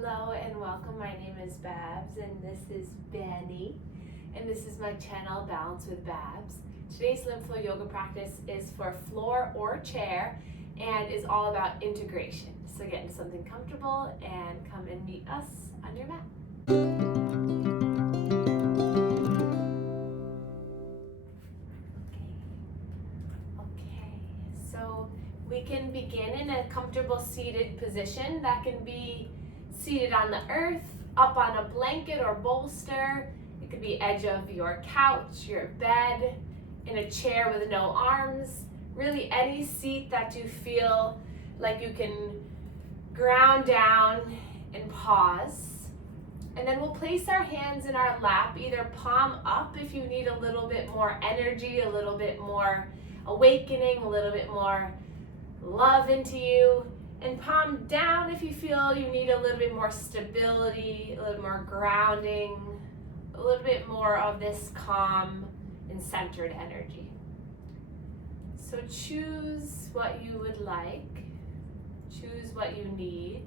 Hello and welcome. My name is Babz and this is Benny, and this is my channel Balance with Babz. Today's Lymph flow yoga practice is for floor or chair and is all about integration. So get into something comfortable and come and meet us on your mat. Okay, so we can begin in a comfortable seated position. That can be seated on the earth, up on a blanket or bolster. It could be edge of your couch, your bed, in a chair with no arms. Really any seat that you feel like you can ground down and pause. And then we'll place our hands in our lap, either palm up if you need a little bit more energy, a little bit more awakening, a little bit more love into you, and palm down if you feel you need a little bit more stability, a little more grounding, a little bit more of this calm and centered energy. So choose what you would like, choose what you need.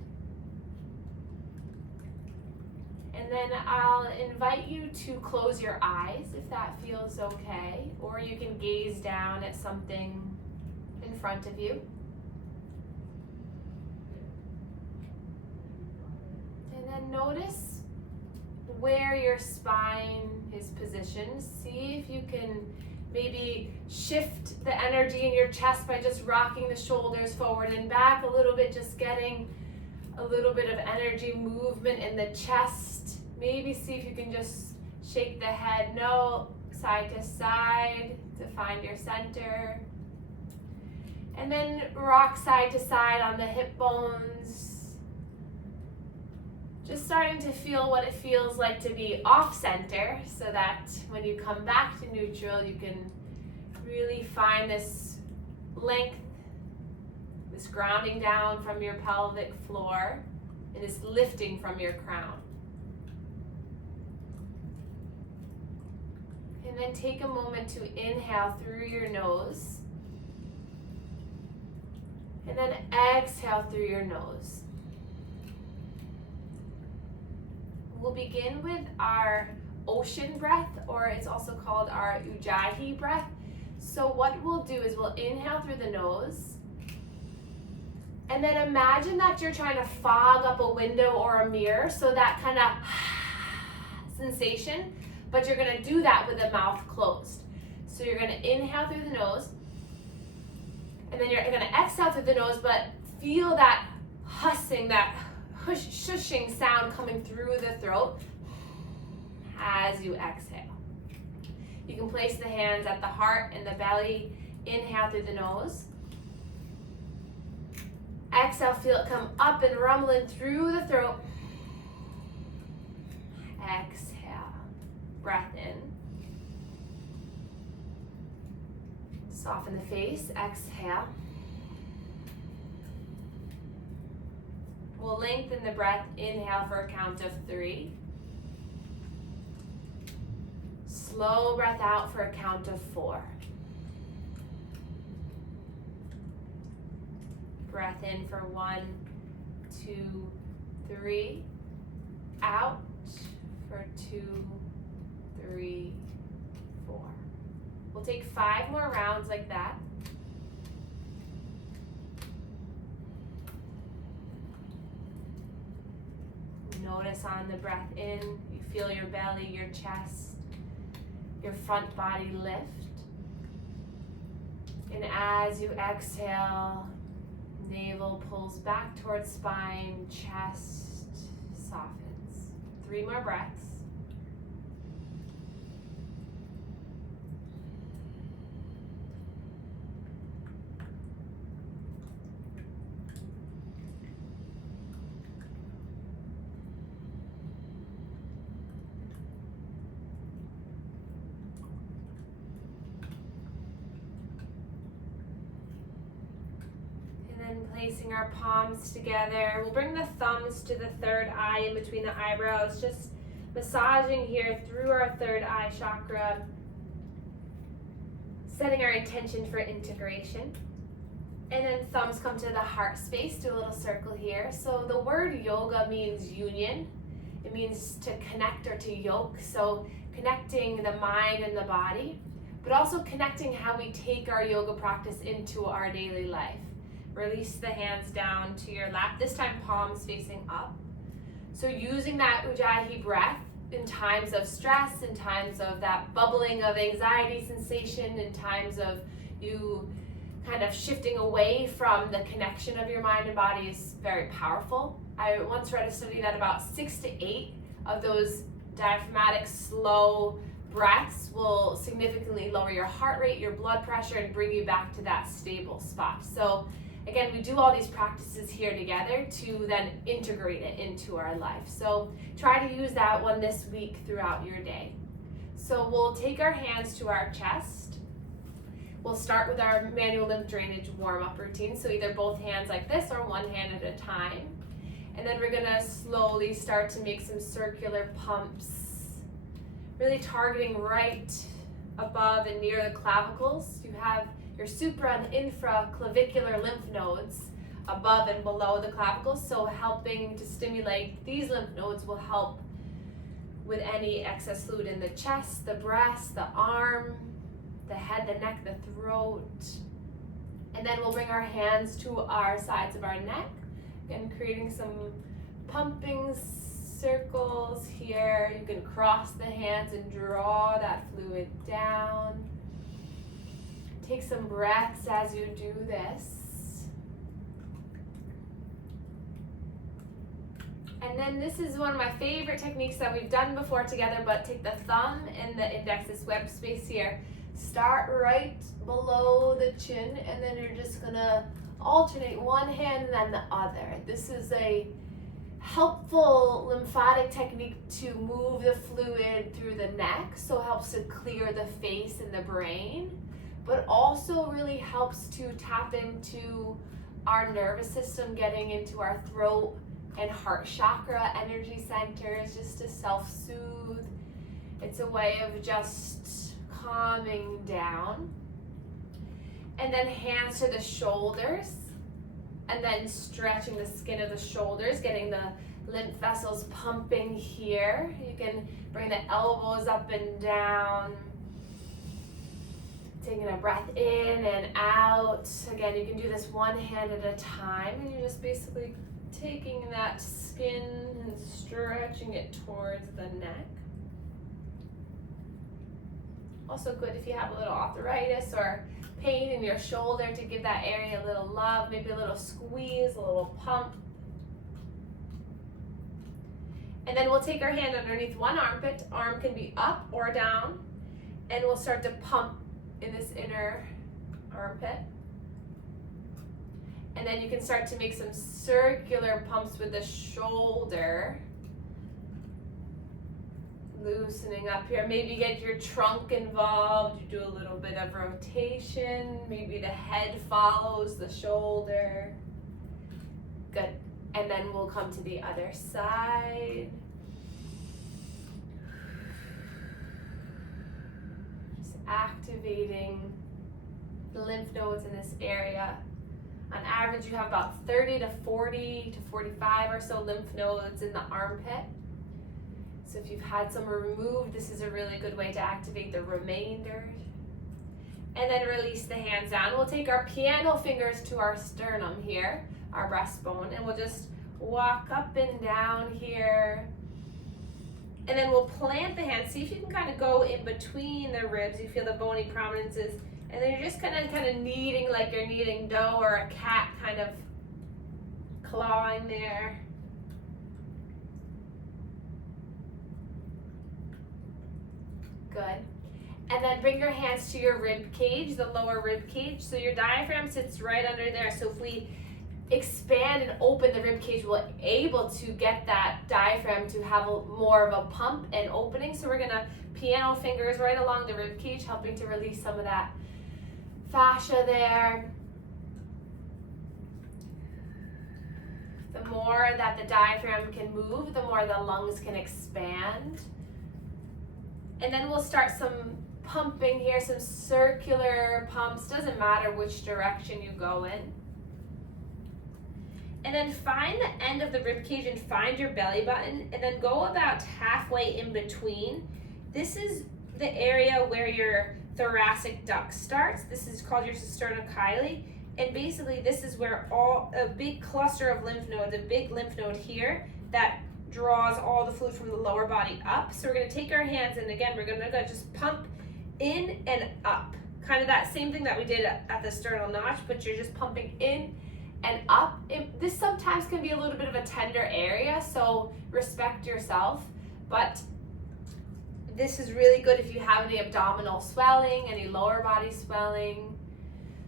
And then I'll invite you to close your eyes if that feels okay, or you can gaze down at something in front of you. And then notice where your spine is positioned. See if you can maybe shift the energy in your chest by just rocking the shoulders forward and back a little bit, just getting a little bit of energy movement in the chest. Maybe see if you can just shake the head, no, side to side to find your center. And then rock side to side on the hip bones. Just starting to feel what it feels like to be off center, so that when you come back to neutral, you can really find this length, this grounding down from your pelvic floor, and this lifting from your crown. And then take a moment to inhale through your nose, and then exhale through your nose. We'll begin with our ocean breath, or it's also called our Ujjayi breath. So what we'll do is we'll inhale through the nose, and then imagine that you're trying to fog up a window or a mirror, so that kind of sensation, but you're gonna do that with the mouth closed. So you're gonna inhale through the nose, and then you're gonna exhale through the nose, but feel that hussing, that shushing sound coming through the throat as you exhale. You can place the hands at the heart and the belly. Inhale through the nose. Exhale, feel it come up and rumbling through the throat. Exhale, breath in. Soften the face, exhale. We'll lengthen the breath, inhale for a count of 3. Slow breath out for a count of 4. Breath in for 1, 2, 3. Out for 2, 3, 4. We'll take 5 more rounds like that. Notice on the breath in, you feel your belly, your chest, your front body lift. And as you exhale, navel pulls back towards spine, chest softens. 3 more breaths. Placing our palms together. We'll bring the thumbs to the third eye in between the eyebrows, just massaging here through our third eye chakra, setting our intention for integration. And then thumbs come to the heart space, do a little circle here. So the word yoga means union. It means to connect or to yoke. So connecting the mind and the body, but also connecting how we take our yoga practice into our daily life. Release the hands down to your lap, this time palms facing up. So using that Ujjayi breath in times of stress, in times of that bubbling of anxiety sensation, in times of you kind of shifting away from the connection of your mind and body is very powerful. I once read a study that about 6 to 8 of those diaphragmatic slow breaths will significantly lower your heart rate, your blood pressure, and bring you back to that stable spot. So again, we do all these practices here together to then integrate it into our life. So try to use that one this week throughout your day. So we'll take our hands to our chest. We'll start with our manual lymph drainage warm-up routine. So either both hands like this or one hand at a time. And then we're gonna slowly start to make some circular pumps, really targeting right above and near the clavicles. You have your supra and infraclavicular lymph nodes above and below the clavicles. So helping to stimulate these lymph nodes will help with any excess fluid in the chest, the breast, the arm, the head, the neck, the throat. And then we'll bring our hands to our sides of our neck, again creating some pumping circles here. You can cross the hands and draw that fluid down. Take some breaths as you do this. And then this is one of my favorite techniques that we've done before together, but take the thumb and the index, this web space here. Start right below the chin, and then you're just gonna alternate one hand and then the other. This is a helpful lymphatic technique to move the fluid through the neck, so it helps to clear the face and the brain, but also really helps to tap into our nervous system, getting into our throat and heart chakra energy centers, just to self-soothe. It's a way of just calming down. And then hands to the shoulders, and then stretching the skin of the shoulders, getting the lymph vessels pumping here. You can bring the elbows up and down, taking a breath in and out. Again, you can do this one hand at a time, and you're just basically taking that skin and stretching it towards the neck. Also good if you have a little arthritis or pain in your shoulder, to give that area a little love, maybe a little squeeze, a little pump. And then we'll take our hand underneath one armpit. Arm can be up or down, and we'll start to pump in this inner armpit. And then you can start to make some circular pumps with the shoulder. Loosening up here. Maybe get your trunk involved. You do a little bit of rotation. Maybe the head follows the shoulder. Good. And then we'll come to the other side. Just activating the lymph nodes in this area. On average, you have about 30 to 40 to 45 or so lymph nodes in the armpit. So if you've had some removed, this is a really good way to activate the remainder. And then release the hands down. We'll take our piano fingers to our sternum here, our breastbone, and we'll just walk up and down here. And then we'll plant the hands. See if you can kind of go in between the ribs. You feel the bony prominences. And then you're just kind of kneading like you're kneading dough, or a cat kind of clawing there. Good. And then bring your hands to your rib cage, the lower rib cage. So your diaphragm sits right under there. So if we expand and open the rib cage, we're able to get that diaphragm to have more of a pump and opening. So we're gonna piano fingers right along the rib cage, helping to release some of that fascia there. The more that the diaphragm can move, the more the lungs can expand. And then we'll start some pumping here, some circular pumps. Doesn't matter which direction you go in. And then find the end of the rib cage and find your belly button, and then go about halfway in between. This is the area where your thoracic duct starts. This is called your sternocleidomastoid, and basically this is where a big cluster of lymph nodes, a big lymph node here that draws all the fluid from the lower body up. So we're going to take our hands, and again we're going to just pump in and up, kind of that same thing that we did at the sternal notch, but you're just pumping in and up. This sometimes can be a little bit of a tender area, so respect yourself, but this is really good if you have any abdominal swelling, any lower body swelling.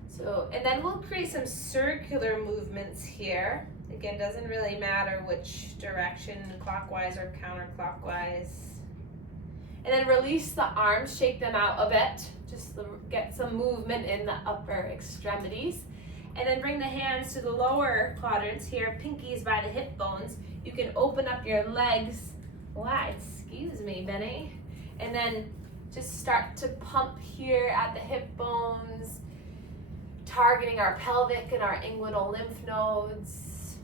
So, and then we'll create some circular movements here. Again, doesn't really matter which direction, clockwise or counterclockwise. And then release the arms, shake them out a bit, just to get some movement in the upper extremities. And then bring the hands to the lower quadrants here, pinkies by the hip bones. You can open up your legs. Wow, excuse me, Benny. And then just start to pump here at the hip bones, targeting our pelvic and our inguinal lymph nodes.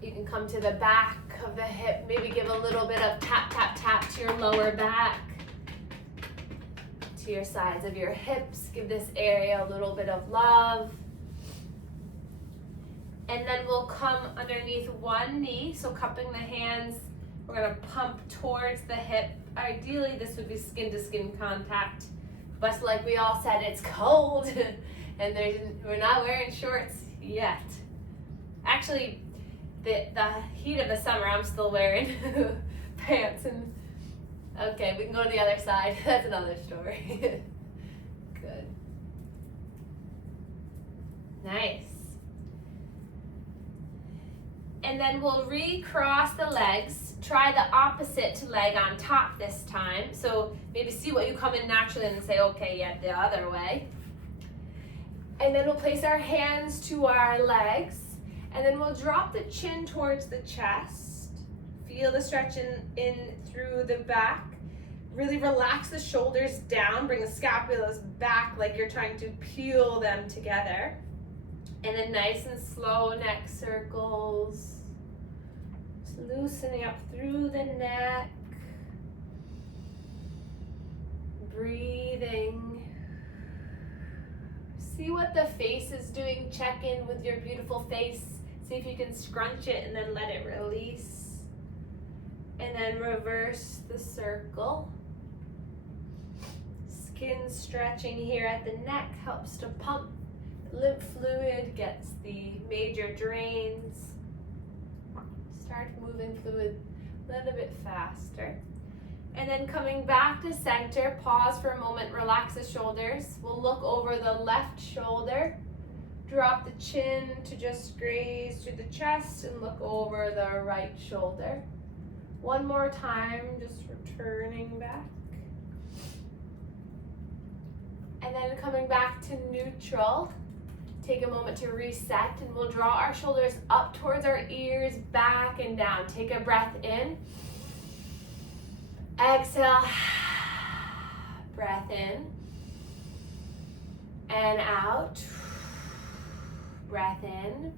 You can come to the back of the hip, maybe give a little bit of tap, tap, tap to your lower back, to your sides of your hips. Give this area a little bit of love. And then we'll come underneath one knee, so cupping the hands. We're gonna pump towards the hip. Ideally, this would be skin to skin contact, but like we all said, it's cold and we're not wearing shorts yet. Actually, the heat of the summer, I'm still wearing pants. And okay, we can go to the other side. That's another story. Good. Nice. And then we'll recross the legs. Try the opposite leg on top this time. So maybe see what you come in naturally and say, okay, yeah, the other way. And then we'll place our hands to our legs. And then we'll drop the chin towards the chest. Feel the stretch in through the back. Really relax the shoulders down. Bring the scapulas back like you're trying to peel them together. And then nice and slow neck circles. Just loosening up through the neck. Breathing. See what the face is doing. Check in with your beautiful face. See if you can scrunch it and then let it release. And then reverse the circle. Skin stretching here at the neck helps to pump lymph fluid, gets the major drains. Start moving fluid a little bit faster. And then coming back to center, pause for a moment, relax the shoulders. We'll look over the left shoulder, drop the chin to just graze through the chest, and look over the right shoulder. One more time, just returning back. And then coming back to neutral. Take a moment to reset, and we'll draw our shoulders up towards our ears, back and down. Take a breath in. Exhale. Breath in. And out. Breath in.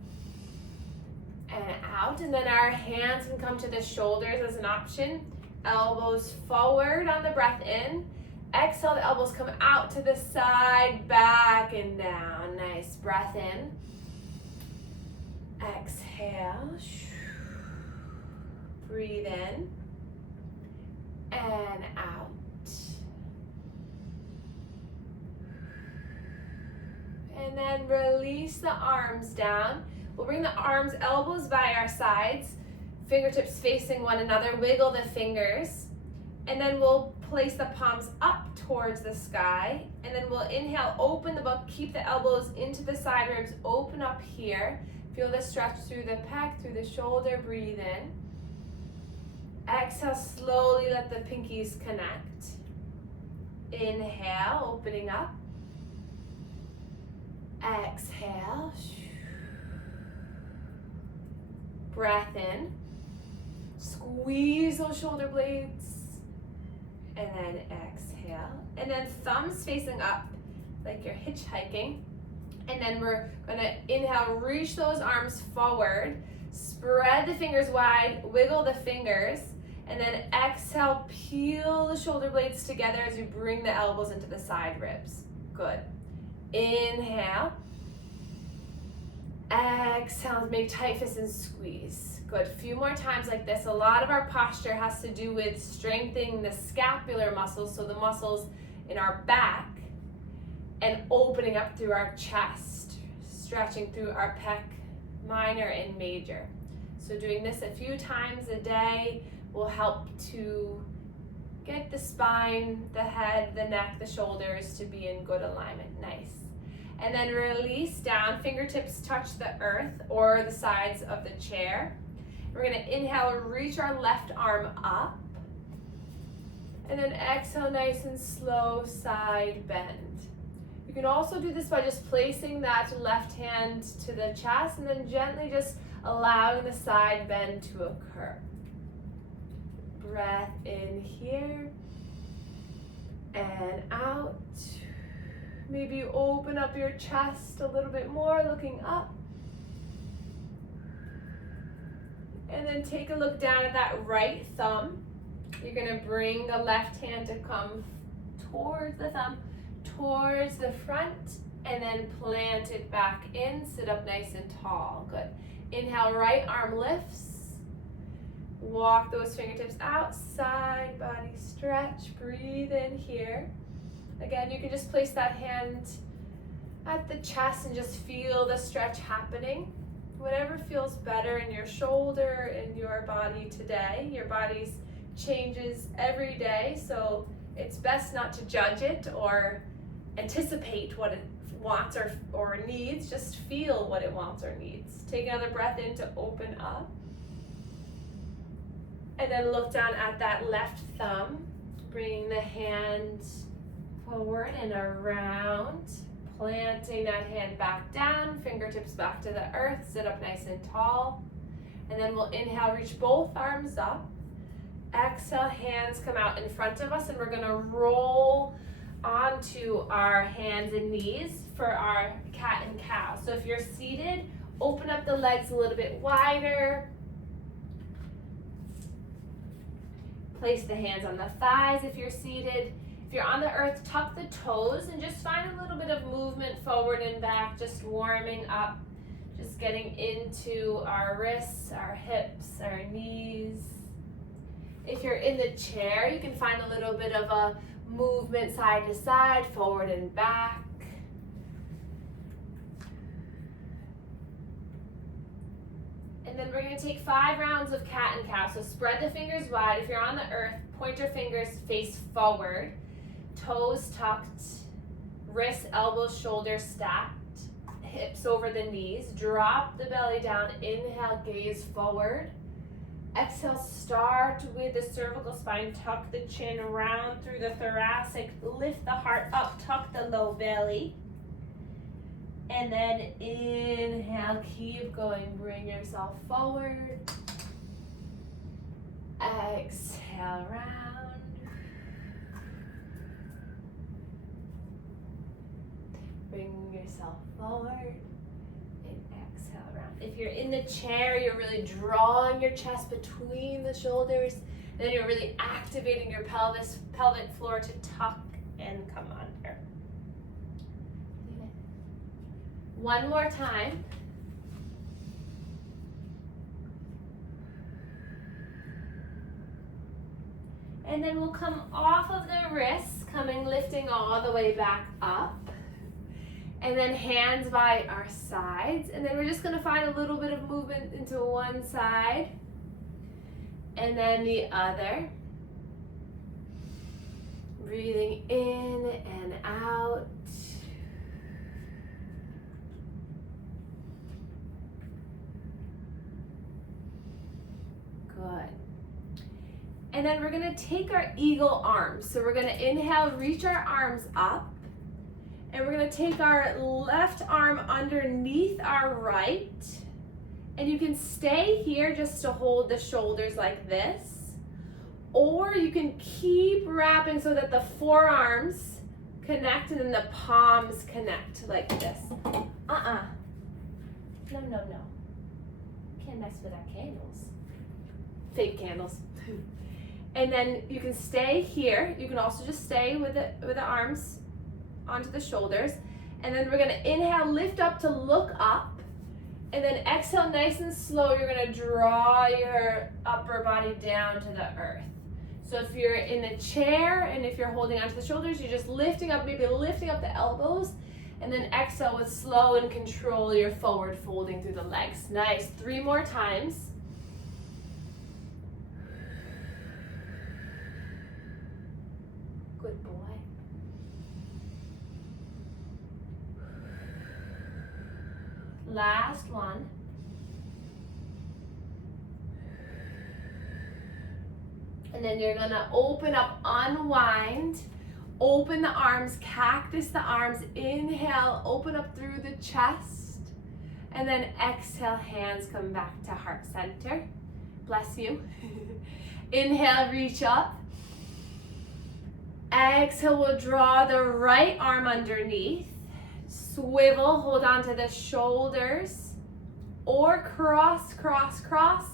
And out. And then our hands can come to the shoulders as an option. Elbows forward on the breath in. Exhale, the elbows come out to the side, back and down. Nice. Breath in. Exhale. Breathe in. And out. And then release the arms down. We'll bring the arms, elbows by our sides, fingertips facing one another. Wiggle the fingers. And then we'll place the palms up towards the sky. And then we'll inhale, open the book, keep the elbows into the side ribs, open up here. Feel the stretch through the pec, through the shoulder, breathe in. Exhale, slowly let the pinkies connect. Inhale, opening up. Exhale. Breath in. Squeeze those shoulder blades. And then exhale. And then thumbs facing up like you're hitchhiking. And then we're gonna inhale, reach those arms forward, spread the fingers wide, wiggle the fingers, and then exhale, peel the shoulder blades together as you bring the elbows into the side ribs. Good. Inhale. Exhale, make tight fists and squeeze. Good. A few more times like this. A lot of our posture has to do with strengthening the scapular muscles, so the muscles in our back, and opening up through our chest, stretching through our pec minor and major. So doing this a few times a day will help to get the spine, the head, the neck, the shoulders to be in good alignment. Nice. And then release down, fingertips touch the earth or the sides of the chair. We're gonna inhale, reach our left arm up. And then exhale, nice and slow, side bend. You can also do this by just placing that left hand to the chest and then gently just allowing the side bend to occur. Breath in here and out. Maybe you open up your chest a little bit more, looking up. And then take a look down at that right thumb. You're gonna bring the left hand to come towards the thumb, towards the front, and then plant it back in. Sit up nice and tall. Good. Inhale, right arm lifts. Walk those fingertips out, side body stretch. Breathe in here. Again, you can just place that hand at the chest and just feel the stretch happening. Whatever feels better in your shoulder, in your body today. Your body's changes every day, so it's best not to judge it or anticipate what it wants or needs. Just feel what it wants or needs. Take another breath in to open up. And then look down at that left thumb. Bring the hand forward and around. Planting that hand back down, fingertips back to the earth. Sit up nice and tall. And then we'll inhale, reach both arms up. Exhale, hands come out in front of us, and we're gonna roll onto our hands and knees for our cat and cow. So if you're seated, open up the legs a little bit wider. Place the hands on the thighs if you're seated. If you're on the earth, tuck the toes and just find a little bit of movement forward and back, just warming up, just getting into our wrists, our hips, our knees. If you're in the chair, you can find a little bit of a movement side to side, forward and back. And then we're going to take 5 rounds of cat and cow. So spread the fingers wide. If you're on the earth, point your fingers face forward, toes tucked, wrists, elbows, shoulders stacked, hips over the knees. Drop the belly down. Inhale, gaze forward. Exhale, start with the cervical spine. Tuck the chin around through the thoracic. Lift the heart up, tuck the low belly. And then inhale, keep going, bring yourself forward. Exhale, round. Bring yourself forward and exhale, round. If you're in the chair, you're really drawing your chest between the shoulders. Then you're really activating your pelvic floor to tuck and come under. One more time. And then we'll come off of the wrists, lifting all the way back up. And then hands by our sides. And then we're just gonna find a little bit of movement into one side and then the other. Breathing in and out. Good. And then we're gonna take our eagle arms. So we're gonna inhale, reach our arms up. And we're gonna take our left arm underneath our right. And you can stay here just to hold the shoulders like this. Or you can keep wrapping so that the forearms connect, and then the palms connect like this. No. Can't mess with our candles. Fake candles. And then you can stay here. You can also just stay with the arms onto the shoulders. And then we're gonna inhale, lift up to look up. And then exhale nice and slow. You're gonna draw your upper body down to the earth. So if you're in a chair and if you're holding onto the shoulders, you're just lifting up, maybe lifting up the elbows. And then exhale with slow and control your forward folding through the legs. Nice, 3 more times. Good boy. Last one. And then you're gonna open up, unwind, open the arms, cactus the arms, inhale, open up through the chest, and then exhale, hands come back to heart center. Bless you. Inhale, reach up. Exhale, we'll draw the right arm underneath. Swivel, hold on to the shoulders, or cross, cross, cross,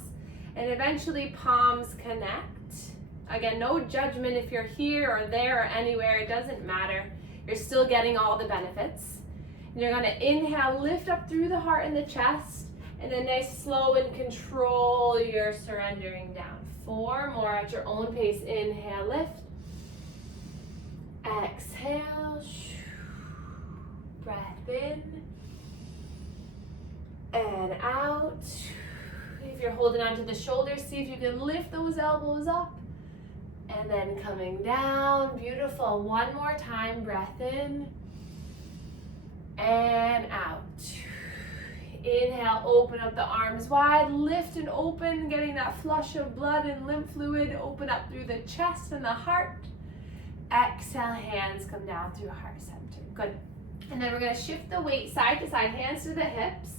and eventually palms connect. Again, no judgment if you're here or there or anywhere, it doesn't matter. You're still getting all the benefits. And you're gonna inhale, lift up through the heart and the chest, and then nice, slow and control, you're surrendering down. 4 more at your own pace. Inhale, lift. Exhale. Breath in and out. If you're holding onto the shoulders, see if you can lift those elbows up. And then coming down. Beautiful. 1 more time. Breath in and out. Inhale, open up the arms wide. Lift and open, getting that flush of blood and lymph fluid. Open up through the chest and the heart. Exhale, hands come down through heart center. Good. And then we're going to shift the weight side to side, hands to the hips.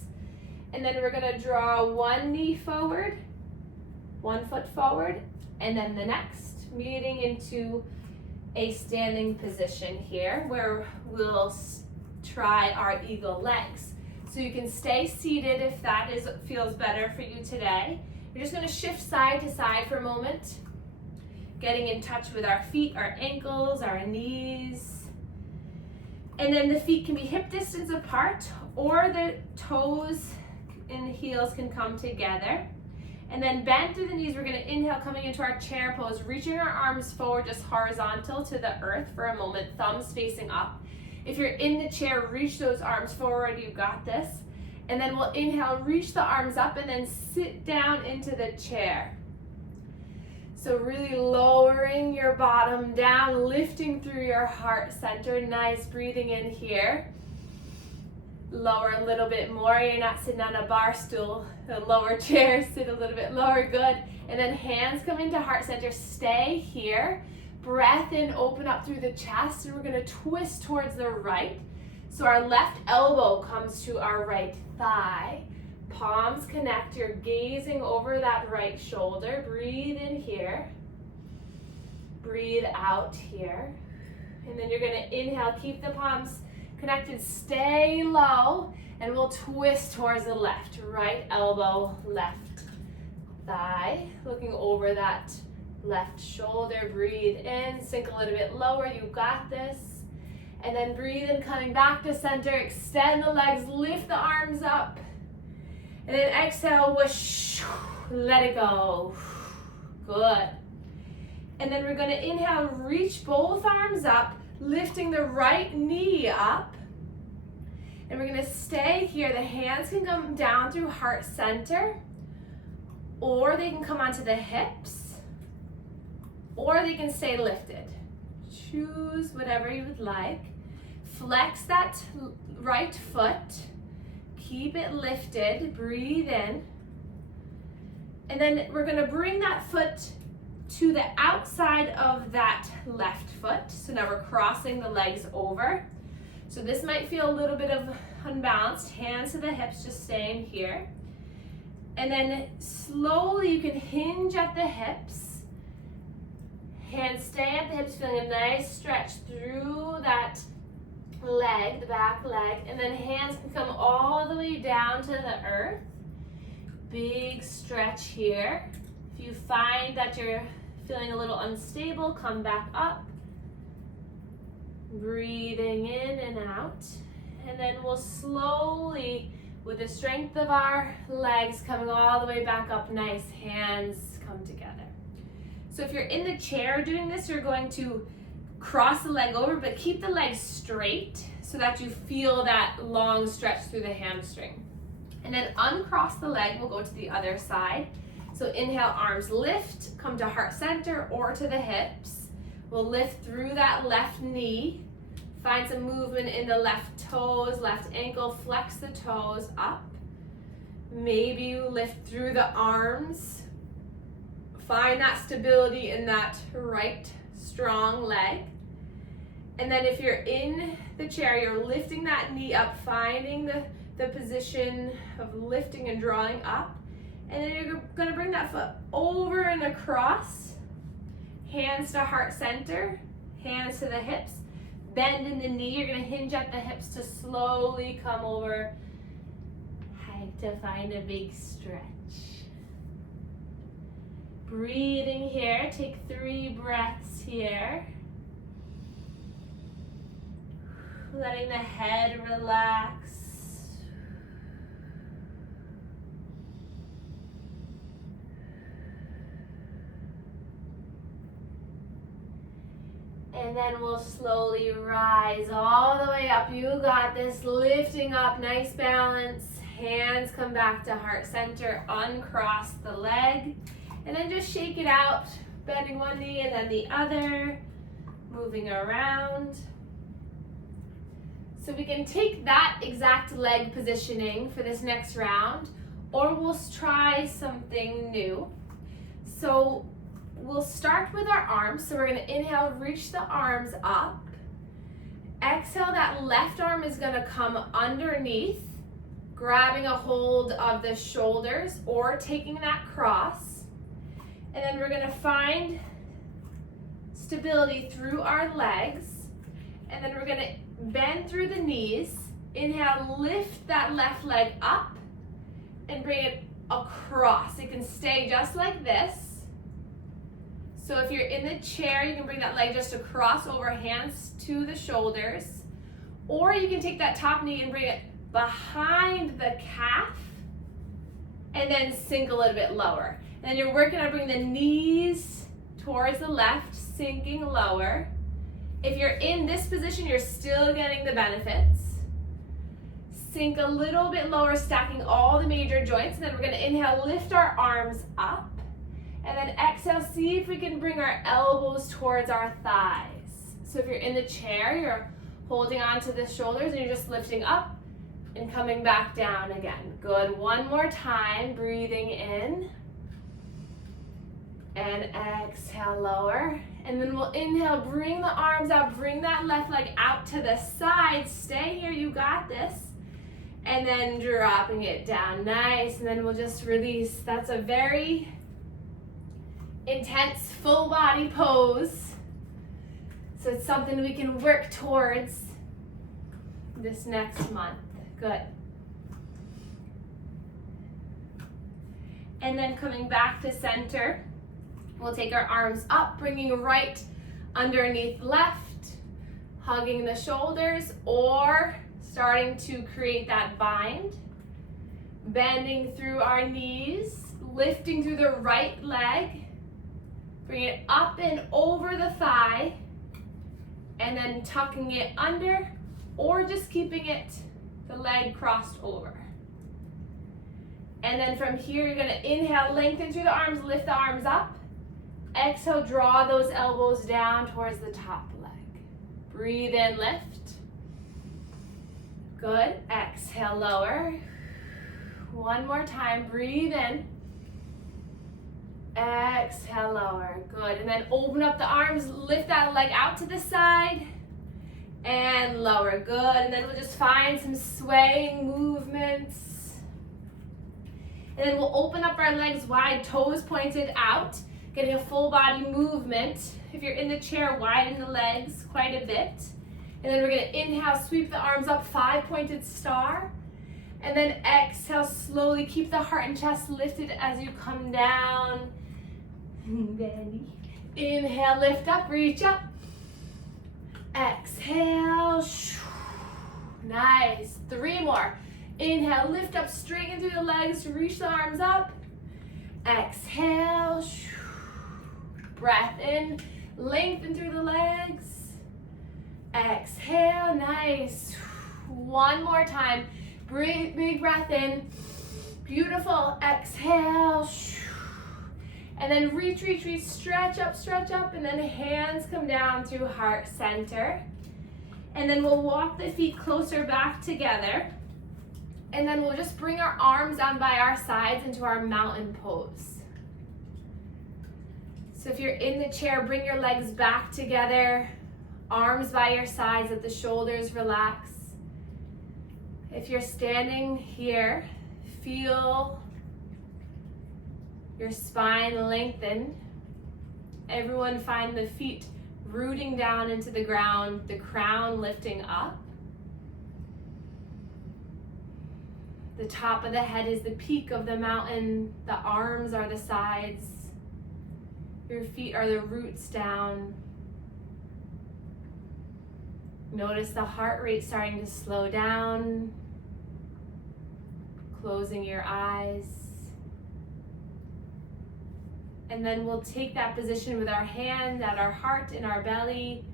And then we're going to draw 1 knee forward, 1 foot forward, and then the next, meeting into a standing position here where we'll try our eagle legs. So you can stay seated if that feels better for you today. We're just going to shift side to side for a moment, getting in touch with our feet, our ankles, our knees. And then the feet can be hip distance apart, or the toes and heels can come together. And then bend through the knees. We're gonna inhale, coming into our chair pose, reaching our arms forward, just horizontal to the earth for a moment, thumbs facing up. If you're in the chair, reach those arms forward, you got this. And then we'll inhale, reach the arms up, and then sit down into the chair. So really lowering your bottom down, lifting through your heart center. Nice, breathing in here. Lower a little bit more. You're not sitting on a bar stool, a lower chair, sit a little bit lower, good. And then hands come into heart center, stay here. Breath in, open up through the chest, and we're gonna twist towards the right. So our left elbow comes to our right thigh. Palms connect, you're gazing over that right shoulder. Breathe in here. Breathe out here. And then you're gonna inhale, keep the palms connected, stay low, and we'll twist towards the left. Right elbow, left thigh. Looking over that left shoulder, breathe in, sink a little bit lower, you got this. And then breathe in, coming back to center, extend the legs, lift the arms up. And then exhale, whoosh, let it go. Good. And then we're gonna inhale, reach both arms up, lifting the right knee up. And we're gonna stay here. The hands can come down through heart center, or they can come onto the hips, or they can stay lifted. Choose whatever you would like. Flex that right foot. Keep it lifted, breathe in. And then we're gonna bring that foot to the outside of that left foot. So now we're crossing the legs over. So this might feel a little bit of unbalanced. Hands to the hips, just staying here. And then slowly you can hinge at the hips. Hands stay at the hips, feeling a nice stretch through that leg, the back leg, and then hands can come all the way down to the earth. Big stretch here. If you find that you're feeling a little unstable, come back up. Breathing in and out. And then we'll slowly, with the strength of our legs, coming all the way back up, nice, hands come together. So if you're in the chair doing this, you're going to cross the leg over, but keep the leg straight so that you feel that long stretch through the hamstring. And then uncross the leg, we'll go to the other side. So inhale, arms lift, come to heart center or to the hips. We'll lift through that left knee. Find some movement in the left toes, left ankle, flex the toes up. Maybe you lift through the arms. Find that stability in that right strong leg. And then if you're in the chair, you're lifting that knee up, finding the position of lifting and drawing up. And then you're gonna bring that foot over and across. Hands to heart center, hands to the hips. Bend in the knee, you're gonna hinge at the hips to slowly come over. To find a big stretch. Breathing here, take 3 breaths here. Letting the head relax. And then we'll slowly rise all the way up. You got this, lifting up, nice balance. Hands come back to heart center, uncross the leg. And then just shake it out, bending one knee and then the other, moving around. So we can take that exact leg positioning for this next round, or we'll try something new. So we'll start with our arms. So we're gonna inhale, reach the arms up. Exhale, that left arm is gonna come underneath, grabbing a hold of the shoulders or taking that cross. And then we're gonna find stability through our legs. And then we're gonna bend through the knees. Inhale, lift that left leg up and bring it across. It can stay just like this. So if you're in the chair, you can bring that leg just across over, hands to the shoulders. Or you can take that top knee and bring it behind the calf and then sink a little bit lower. And then you're working on bringing the knees towards the left, sinking lower. If you're in this position, you're still getting the benefits. Sink a little bit lower, stacking all the major joints. And then we're gonna inhale, lift our arms up. And then exhale, see if we can bring our elbows towards our thighs. So if you're in the chair, you're holding on to the shoulders and you're just lifting up and coming back down again. Good, one more time, breathing in. And exhale, lower. And then we'll inhale, bring the arms out, bring that left leg out to the side. Stay here, you got this. And then dropping it down, nice. And then we'll just release. That's a very intense full body pose. So it's something we can work towards this next month. Good. And then coming back to center, we'll take our arms up, bringing right underneath left, hugging the shoulders, or starting to create that bind. Bending through our knees, lifting through the right leg, bring it up and over the thigh, and then tucking it under, or just keeping it, the leg crossed over. And then from here, you're gonna inhale, lengthen through the arms, lift the arms up. Exhale, draw those elbows down towards the top leg. Breathe in, lift. Good, exhale, lower. One more time, breathe in. Exhale, lower, good. And then open up the arms, lift that leg out to the side. And lower, good. And then we'll just find some swaying movements. And then we'll open up our legs wide, toes pointed out. Getting a full body movement. If you're in the chair, widen the legs quite a bit. And then we're gonna inhale, sweep the arms up, 5-pointed star. And then exhale, slowly keep the heart and chest lifted as you come down. Inhale, lift up, reach up. Exhale. Nice. 3 more. Inhale, lift up, straighten through the legs, reach the arms up. Exhale. Breath in, lengthen through the legs. Exhale, nice. 1 more time. Big breath in. Beautiful. Exhale. And then reach, stretch up, and then hands come down through heart center. And then we'll walk the feet closer back together. And then we'll just bring our arms down by our sides into our mountain pose. So if you're in the chair, bring your legs back together, arms by your sides, let the shoulders relax. If you're standing here, feel your spine lengthen. Everyone find the feet rooting down into the ground, the crown lifting up. The top of the head is the peak of the mountain, the arms are the sides, your feet are the roots down. Notice the heart rate starting to slow down, closing your eyes. And then we'll take that position with our hand at our heart and our belly.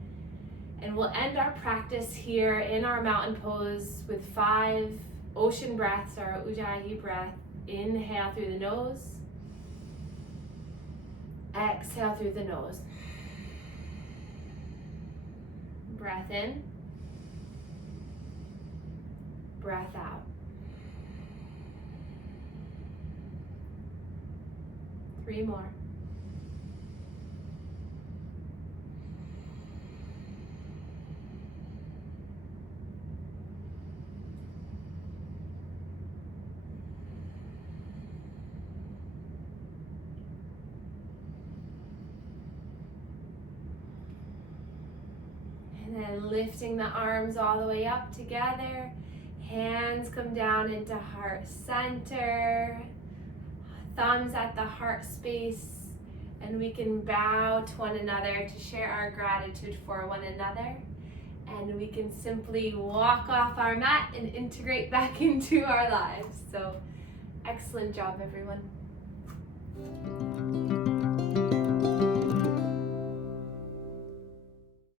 And we'll end our practice here in our mountain pose with 5 ocean breaths, our Ujjayi breath. Inhale through the nose. Exhale through the nose. Breath in. Breath out. 3 more. And then lifting the arms all the way up together. Hands come down into heart center. Thumbs at the heart space. And we can bow to one another to share our gratitude for one another. And we can simply walk off our mat and integrate back into our lives. So excellent job, everyone.